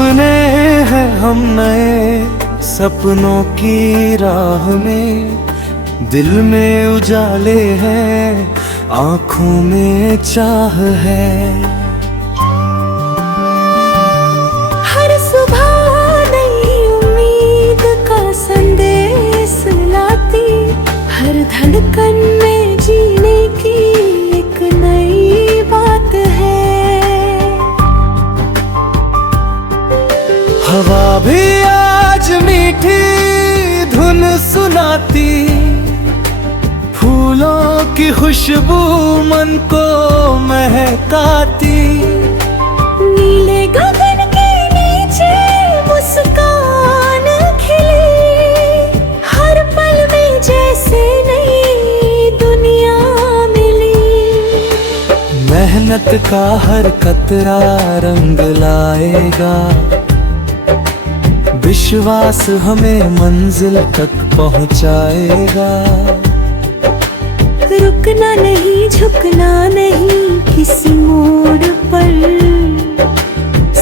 सपने हैं हम नए सपनों की राह में, दिल में उजाले हैं, आँखों में चाह है। हर सुबह नई उम्मीद का संदेश लाती, हर धड़कन में जीने की एक नई बात है। हवा भी आज मीठी धुन सुनाती, फूलों की खुशबू मन को महकाती। नीले गगन के नीचे मुस्कान खिली, हर पल में जैसे नई दुनिया मिली। मेहनत का हर कतरा रंग लाएगा, विश्वास हमें मंजिल तक पहुंचाएगा। रुकना नहीं, झुकना नहीं किसी मोड़ पर,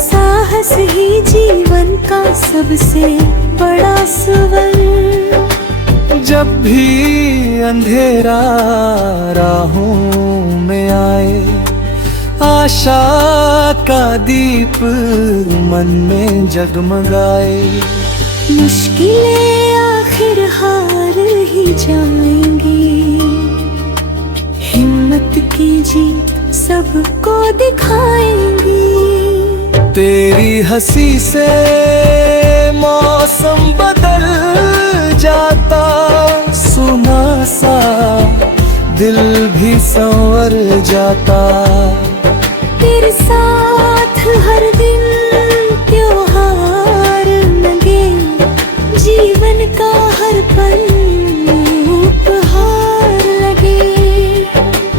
साहस ही जीवन का सबसे बड़ा स्वर। जब भी अंधेरा राहों में आए, आशा का दीप मन में जगमगाए। मुश्किलें आखिर हार ही जाएंगी, हिम्मत की जीत सबको दिखाएंगी। तेरी हंसी से मौसम बदल जाता, सुना सा दिल भी संवर जाता। तेरे साथ हर दिन त्योहार लगे, जीवन का हर पल उपहार लगे।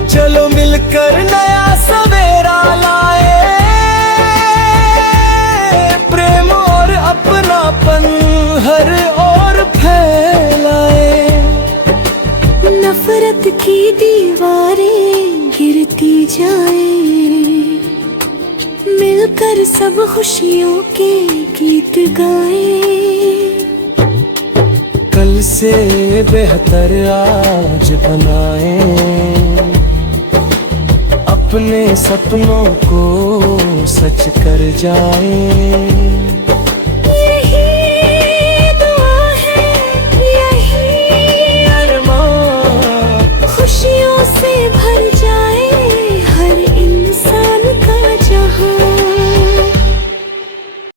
चलो मिलकर नया सवेरा लाए, प्रेम और अपनापन हर ओर फैलाए। नफरत की दीवारें गिरती जाए, मिलकर सब खुशियों के गीत गाए। कल से बेहतर आज बनाए, अपने सपनों को सच कर जाए।